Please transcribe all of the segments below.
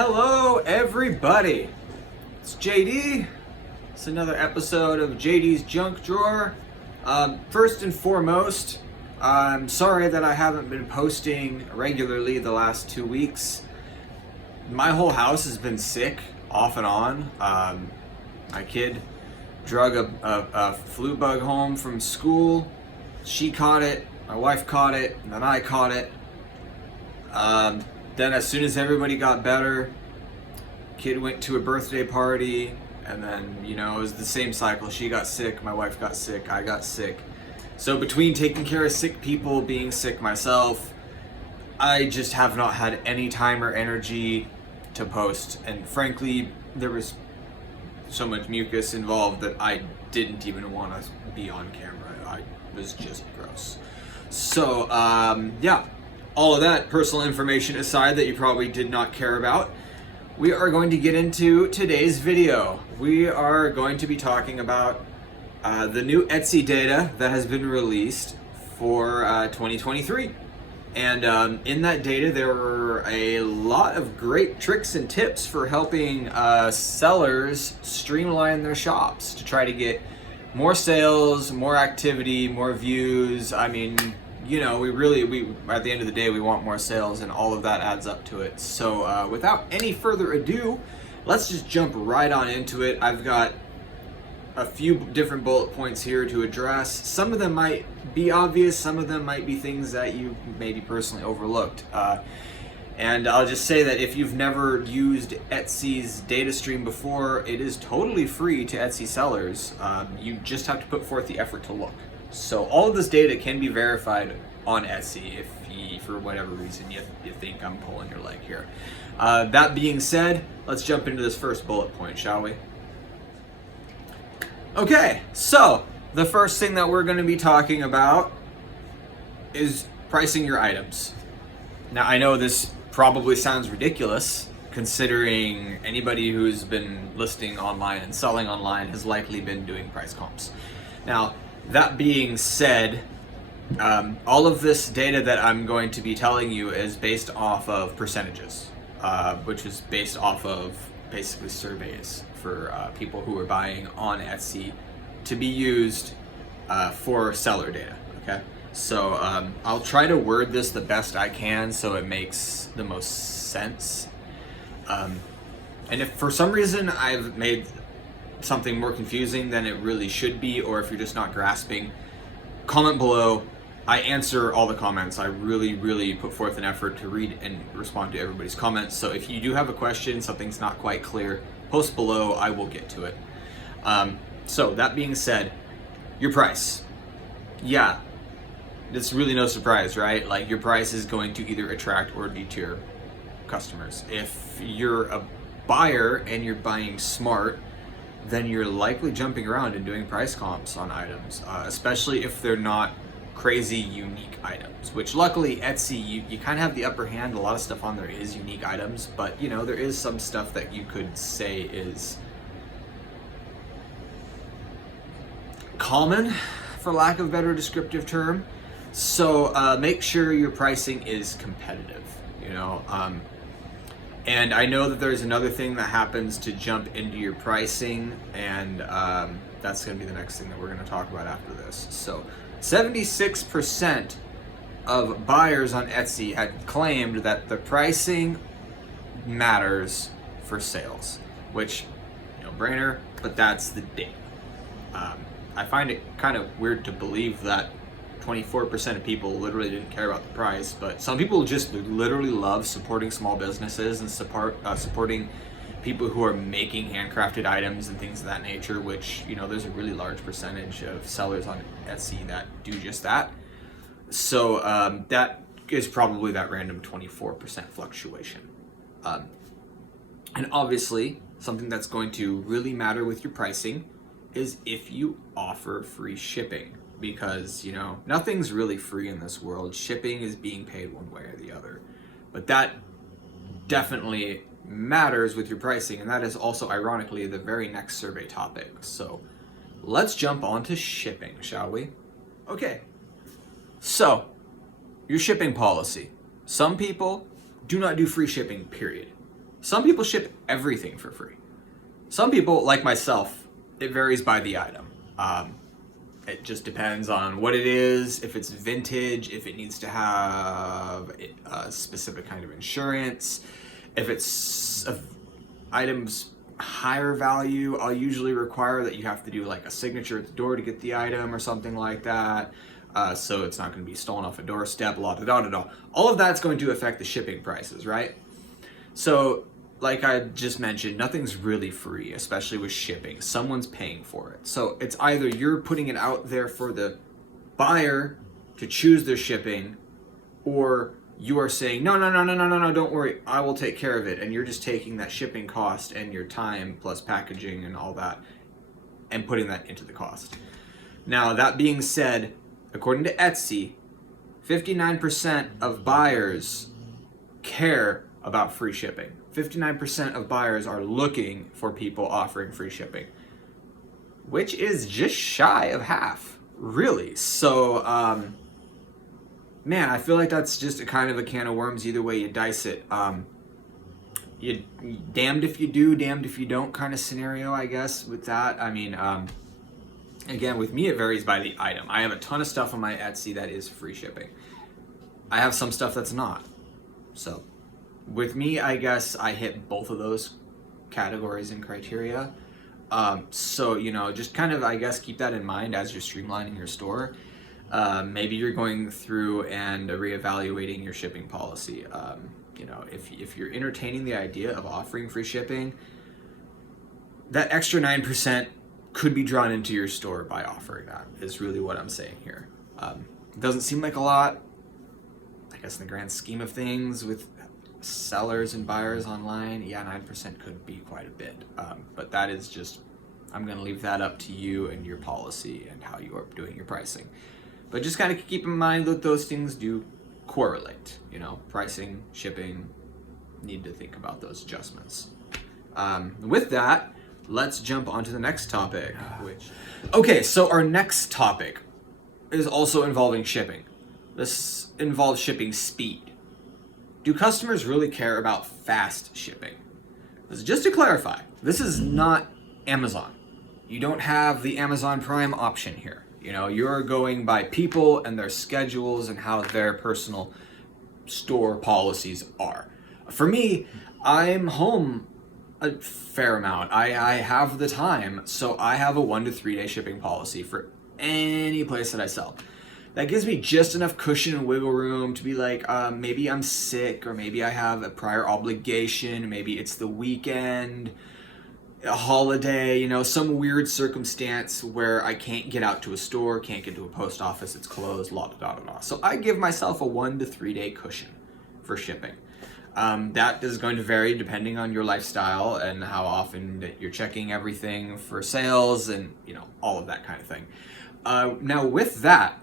Hello everybody, it's JD. It's another episode of JD's Junk Drawer. First and foremost, I'm sorry that I haven't been posting regularly the last 2 weeks. My whole house has been sick off and on. My kid drug a flu bug home from school. She caught it, my wife caught it, and then I caught it. Then as soon as everybody got better, kid went to a birthday party, and then, it was the same cycle. She got sick, my wife got sick, I got sick. So between taking care of sick people, being sick myself, I just have not had any time or energy to post. And frankly, there was so much mucus involved that I didn't even want to be on camera. I was just gross. So, yeah. All of that personal information aside that you probably did not care about, we are going to get into today's video. We are going to be talking about the new Etsy data that has been released for 2023. And in that data, there were a lot of great tricks and tips for helping sellers streamline their shops to try to get more sales, more activity, more views. I mean, we at the end of the day, we want more sales, and all of that adds up to it. So without any further ado, let's just jump right on into it. I've got a few different bullet points here to address. Some of them might be obvious, some of them might be things that you maybe personally overlooked. And I'll just say that if you've never used Etsy's data stream before, it is totally free to Etsy sellers. You just have to put forth the effort to look. So all of this data can be verified on Etsy if for whatever reason you think I'm pulling your leg here. That being said, let's jump into this first bullet point, shall we? Okay, so the first thing that we're going to be talking about is pricing your items. Now, I know this probably sounds ridiculous, considering anybody who's been listing online and selling online has likely been doing price comps. Now, that being said, all of this data that I'm going to be telling you is based off of percentages, which is based off of basically surveys for people who are buying on Etsy to be used for seller data, okay? So I'll try to word this the best I can so it makes the most sense. And if for some reason I've made something more confusing than it really should be, or if you're just not grasping, comment below. I answer all the comments. I really put forth an effort to read and respond to everybody's comments. So if you do have a question, something's not quite clear, post below, I will get to it. So that being said, your price. Yeah, it's really no surprise, right? Like, your price is going to either attract or deter customers. If you're a buyer and you're buying smart, then you're likely jumping around and doing price comps on items, especially if they're not crazy unique items, which luckily Etsy, you kind of have the upper hand. A lot of stuff on there is unique items, but there is some stuff that you could say is common, for lack of a better descriptive term. So make sure your pricing is competitive, and I know that there's another thing that happens to jump into your pricing, and that's going to be the next thing that we're going to talk about after this. So 76% of buyers on Etsy had claimed that the pricing matters for sales, which, no brainer, but that's the date. I find it kind of weird to believe that 24% of people literally didn't care about the price, but some people just literally love supporting small businesses and supporting people who are making handcrafted items and things of that nature, which, there's a really large percentage of sellers on Etsy that do just that. So that is probably that random 24% fluctuation. And obviously, something that's going to really matter with your pricing is if you offer free shipping. Because, nothing's really free in this world. Shipping is being paid one way or the other. But that definitely matters with your pricing, and that is also, ironically, the very next survey topic. So let's jump on to shipping, shall we? Okay, so your shipping policy. Some people do not do free shipping, period. Some people ship everything for free. Some people, like myself, it varies by the item. It just depends on what it is, if it's vintage, if it needs to have a specific kind of insurance. If it's items higher value, I'll usually require that you have to do like a signature at the door to get the item or something like that. So it's not going to be stolen off a doorstep, all of that's going to affect the shipping prices, right? So like I just mentioned, nothing's really free, especially with shipping. Someone's paying for it. So it's either you're putting it out there for the buyer to choose their shipping, or you are saying, no, don't worry, I will take care of it. And you're just taking that shipping cost and your time plus packaging and all that and putting that into the cost. Now, that being said, according to Etsy, 59% of buyers care about free shipping. 59% of buyers are looking for people offering free shipping, which is just shy of half, really. So, man, I feel like that's just a kind of a can of worms either way you dice it. You damned if you do, damned if you don't kind of scenario, I guess, with that. I mean, again, with me, it varies by the item. I have a ton of stuff on my Etsy that is free shipping. I have some stuff that's not. So with me, I guess I hit both of those categories and criteria. So, you know, just kind of, I guess, keep that in mind as you're streamlining your store. Maybe you're going through and reevaluating your shipping policy. You know, if you're entertaining the idea of offering free shipping, that extra 9% could be drawn into your store by offering that, is really what I'm saying here. It doesn't seem like a lot, I guess, in the grand scheme of things with sellers and buyers online. Yeah, 9% could be quite a bit. But that is just, I'm going to leave that up to you and your policy and how you are doing your pricing. But just kind of keep in mind that those things do correlate. You know, pricing, shipping, need to think about those adjustments. With that, let's jump on to the next topic. Okay, so our next topic is also involving shipping. This involves shipping speed. Do customers really care about fast shipping? Just to clarify, this is not Amazon. You don't have the Amazon Prime option here. You know, you're going by people and their schedules and how their personal store policies are. For me, I'm home a fair amount. I have the time, so I have a 1 to 3 day shipping policy for any place that I sell. That gives me just enough cushion and wiggle room to be like, maybe I'm sick, or maybe I have a prior obligation, maybe it's the weekend, a holiday, you know, some weird circumstance where I can't get out to a store, can't get to a post office, it's closed, So I give myself a 1 to 3 day cushion for shipping. That is going to vary depending on your lifestyle and how often that you're checking everything for sales and, you know, all of that kind of thing. Now with that,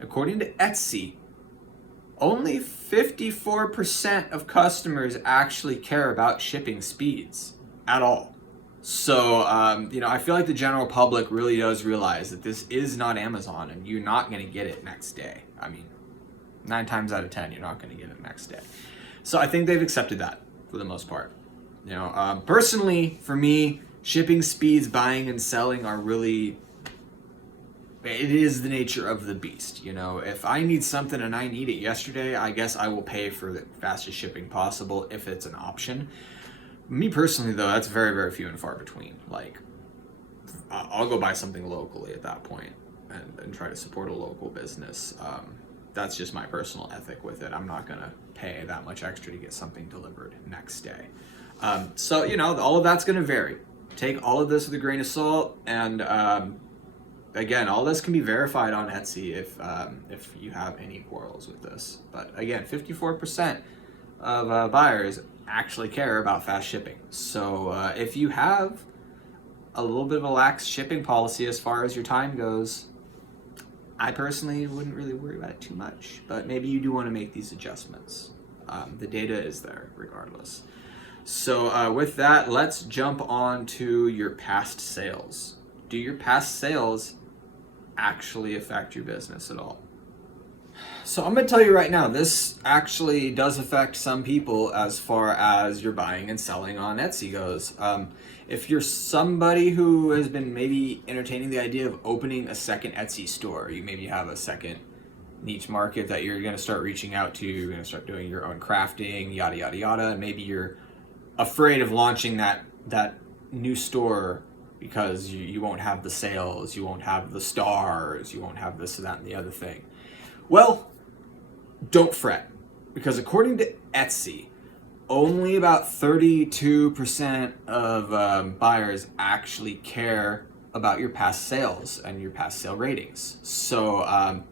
according to Etsy, only 54% of customers actually care about shipping speeds at all. So, you know, I feel like the general public really does realize that this is not Amazon and you're not going to get it next day. I mean, 9 times out of 10, you're not going to get it next day. So I think they've accepted that for the most part. You know, personally, for me, shipping speeds, buying and selling are really, it is the nature of the beast. You know, if I need something and I need it yesterday, I guess I will pay for the fastest shipping possible if it's an option. Me personally, though, that's very, very few and far between. Like, I'll go buy something locally at that point and try to support a local business. That's just my personal ethic with it. I'm not going to pay that much extra to get something delivered next day. So, you know, all of that's going to vary. Take all of this with a grain of salt. And again, all this can be verified on Etsy if you have any quarrels with this. But again, 54% of buyers actually care about fast shipping. So if you have a little bit of a lax shipping policy as far as your time goes, I personally wouldn't really worry about it too much, but maybe you do want to make these adjustments. The data is there regardless. So with that, let's jump on to your past sales. Do your past sales actually affect your business at all? So I'm going to tell you right now, this actually does affect some people as far as your buying and selling on Etsy goes. If you're somebody who has been maybe entertaining the idea of opening a second Etsy store, you maybe have a second niche market that you're going to start reaching out to, you're going to start doing your own crafting, yada, yada, yada, and maybe you're afraid of launching that new store because you won't have the sales, you won't have the stars, you won't have this, that, and the other thing. Well, don't fret, because according to Etsy, only about 32% of buyers actually care about your past sales and your past sale ratings. So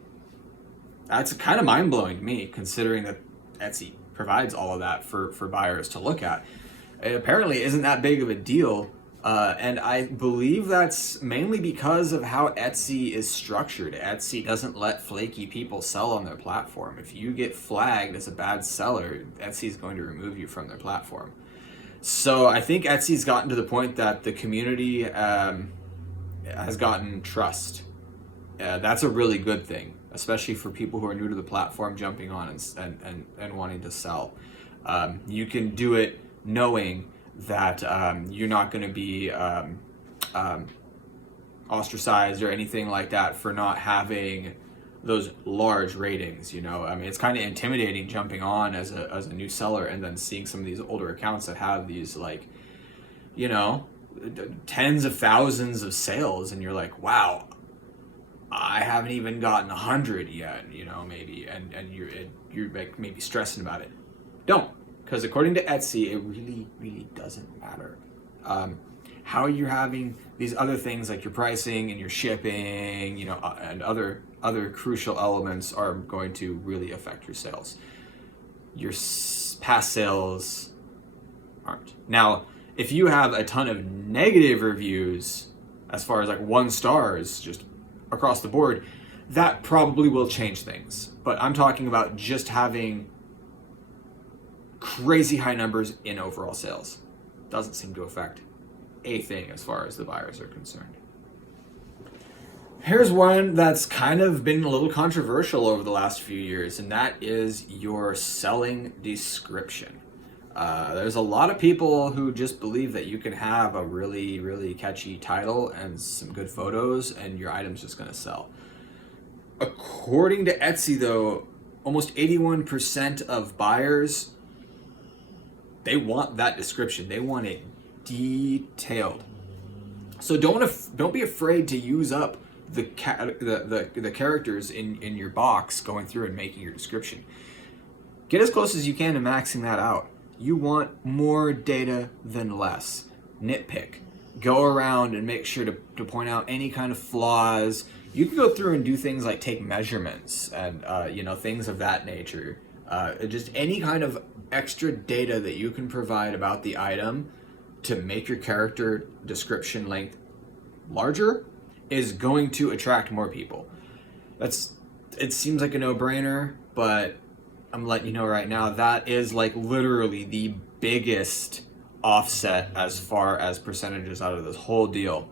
that's kind of mind-blowing to me, considering that Etsy provides all of that for buyers to look at. It apparently isn't that big of a deal. And I believe that's mainly because of how Etsy is structured. Etsy doesn't let flaky people sell on their platform. If you get flagged as a bad seller, Etsy is going to remove you from their platform. So I think Etsy's gotten to the point that the community has gotten trust. That's a really good thing, especially for people who are new to the platform jumping on and wanting to sell. You can do it knowing that you're not going to be ostracized or anything like that for not having those large ratings. You know, I mean, it's kind of intimidating jumping on as a new seller and then seeing some of these older accounts that have these, like, you know, tens of thousands of sales, and you're like, wow, I haven't even gotten 100 yet, you know, maybe, and you're like maybe stressing about it. Don't. Because according to Etsy, it really, really doesn't matter. How you're having these other things like your pricing and your shipping, you know, and other crucial elements are going to really affect your sales. Your past sales aren't. Now, if you have a ton of negative reviews, as far as like 1 stars just across the board, that probably will change things. But I'm talking about just having crazy high numbers in overall sales. Doesn't seem to affect a thing as far as the buyers are concerned. Here's one that's kind of been a little controversial over the last few years, and that is your selling description. There's a lot of people who just believe that you can have a really, really catchy title and some good photos and your item's just going to sell. According to Etsy, though, almost 81% of buyers, they want that description. They want it detailed. So don't be afraid to use up the characters in your box going through and making your description. Get as close as you can to maxing that out. You want more data than less. Nitpick. Go around and make sure to point out any kind of flaws. You can go through and do things like take measurements and things of that nature. Just any kind of extra data that you can provide about the item to make your character description length larger is going to attract more people. It seems like a no-brainer, but I'm letting you know right now that is like literally the biggest offset as far as percentages out of this whole deal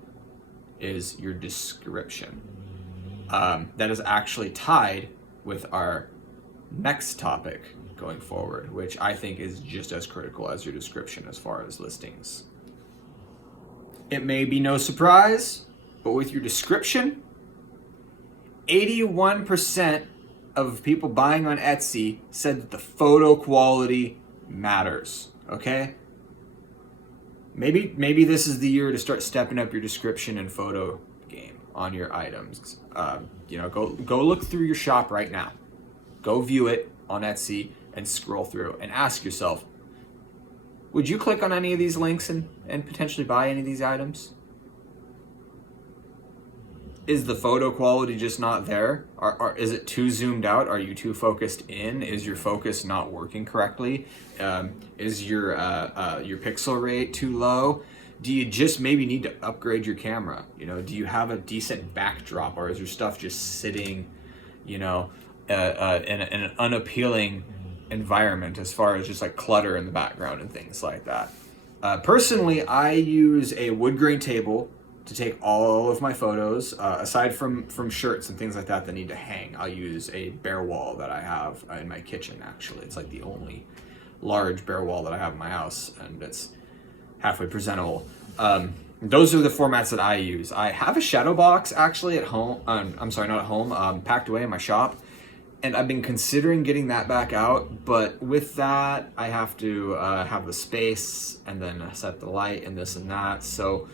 is your description. That is actually tied with our next topic going forward, which I think is just as critical as your description as far as listings. It may be no surprise, but with your description, 81% of people buying on Etsy said that the photo quality matters. Okay? Maybe this is the year to start stepping up your description and photo game on your items. Go look through your shop right now. Go view it on Etsy and scroll through and ask yourself, would you click on any of these links and potentially buy any of these items? Is the photo quality just not there? Is it too zoomed out? Are you too focused in? Is your focus not working correctly? Is your pixel rate too low? Do you just maybe need to upgrade your camera? Do you have a decent backdrop, or is your stuff just sitting, in an unappealing environment as far as just like clutter in the background and things like that? Personally, I use a wood grain table to take all of my photos, aside from shirts and things like that need to hang. I'll use a bare wall that I have in my kitchen, actually. It's like the only large bare wall that I have in my house, and it's halfway presentable. Those are the formats that I use. I have a shadow box actually at home. I'm sorry, not at home, packed away in my shop. And I've been considering getting that back out, but with that, I have to have the space and then set the light and this and that. So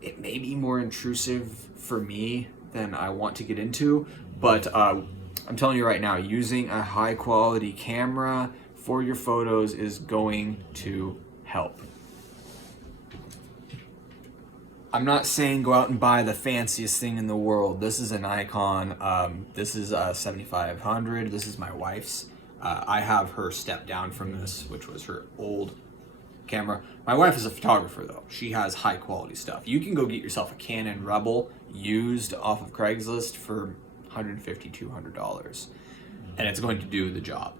it may be more intrusive for me than I want to get into, but I'm telling you right now, using a high quality camera for your photos is going to help. I'm not saying go out and buy the fanciest thing in the world. This is an Nikon. This is a 7500. This is my wife's. I have her step down from this, which was her old camera. My wife is a photographer though. She has high quality stuff. You can go get yourself a Canon Rebel used off of Craigslist for $150, $200, and it's going to do the job.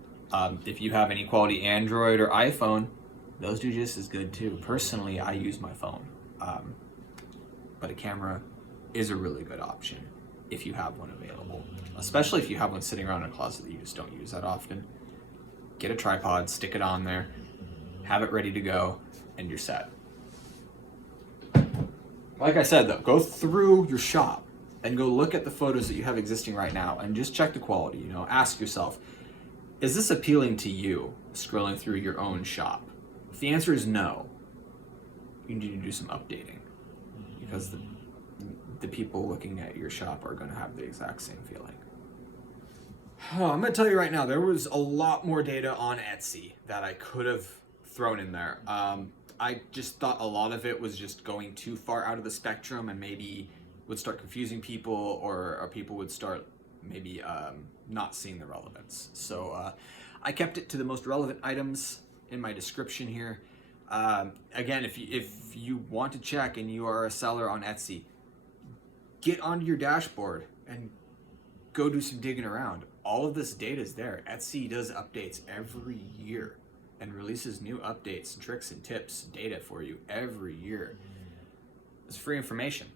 If you have any quality Android or iPhone, those do just as good too. Personally, I use my phone. But a camera is a really good option if you have one available, especially if you have one sitting around in a closet that you just don't use that often. Get a tripod, stick it on there, have it ready to go, and you're set. Like I said though, go through your shop and go look at the photos that you have existing right now and just check the quality. You know, ask yourself, is this appealing to you scrolling through your own shop? If the answer is no, you need to do some updating, because the people looking at your shop are going to have the exact same feeling. Oh, I'm going to tell you right now, there was a lot more data on Etsy that I could have thrown in there. I just thought a lot of it was just going too far out of the spectrum and maybe would start confusing people, or people would start maybe not seeing the relevance. So I kept it to the most relevant items in my description here. Again, if you want to check and you are a seller on Etsy, get onto your dashboard and go do some digging around. All of this data is there. Etsy does updates every year and releases new updates, tricks and tips, data for you every year. It's free information.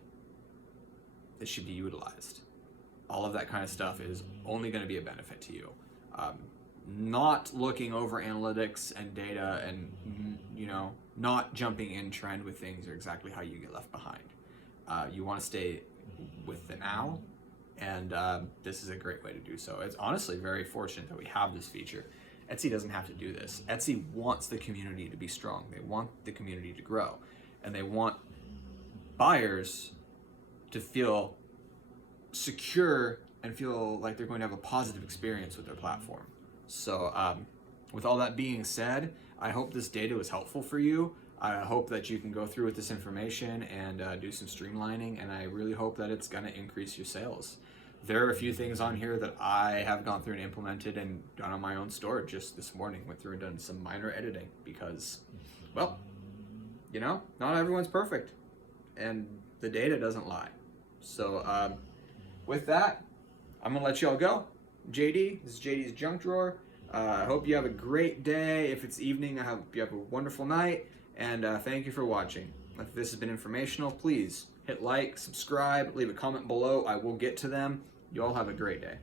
It should be utilized. All of that kind of stuff is only going to be a benefit to you. Not looking over analytics and data and, you know, not jumping in trend with things are exactly how you get left behind. You want to stay with the now, and this is a great way to do so. It's honestly very fortunate that we have this feature. Etsy doesn't have to do this. Etsy wants the community to be strong. They want the community to grow, and they want buyers to feel secure and feel like they're going to have a positive experience with their platform. So with all that being said, I hope this data was helpful for you. I hope that you can go through with this information and do some streamlining, and I really hope that it's going to increase your sales. There are a few things on here that I have gone through and implemented and done on my own store just this morning. Went through and done some minor editing because, well, you know, not everyone's perfect, and the data doesn't lie. So with that, I'm going to let you all go. JD, this is JD's Junk Drawer. I hope you have a great day. If it's evening, I hope you have a wonderful night. And thank you for watching. If this has been informational, please hit like, subscribe, leave a comment below. I will get to them. You all have a great day.